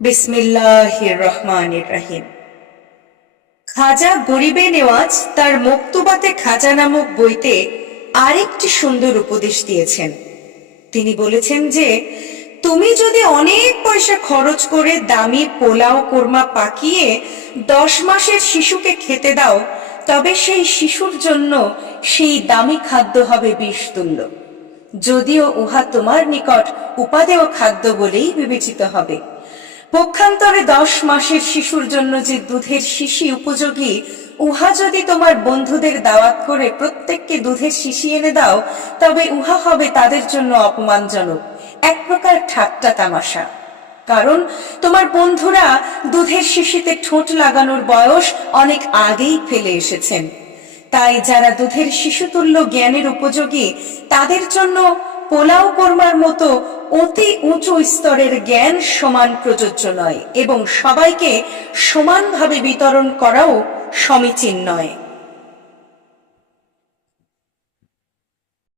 বিসমিল্লাহির রহমানির রহিম। খাজা গরিবে নেওয়াজ তার মকতুবাতে খাজা নামক বইতে আরেকটি সুন্দর উপদেশ দিয়েছেন। তিনি বলেছেন যে তুমি যদি অনেক পয়সা খরচ করে দামি পোলাও কোরমা পাকিয়ে 10 মাসের শিশুকে খেতে দাও, তবে সেই শিশুর জন্য সেই দামি খাদ্য হবে বিষতুল্য, যদিও উহা তোমার নিকট উপাদেয় খাদ্য বলেই বিবেচিত হবে। পক্ষান্তরে 10 মাসের শিশুর জন্য যে দুধের শিশি উপযোগী, উহা যদি তোমার বন্ধুদের দাওয়াত করে প্রত্যেককে দুধের শিশি এনে দাও, তবে উহা হবে তাদের জন্য অপমানজনক, এক প্রকার ঠাট্টা তামাশা। কারণ তোমার বন্ধুরা দুধের শিশিতে ঠোঁট লাগানোর বয়স অনেক আগেই ফেলে এসেছেন। তাই যারা দুধের শিশুতুল্য জ্ঞানের উপযোগী, তাদের জন্য পোলাও কোরমার মতো অতি উঁচু স্তরের জ্ঞান সমান প্রযোজ্য নয় এবং সবাইকে সমানভাবে বিতরণ করাও সমীচীন নয়।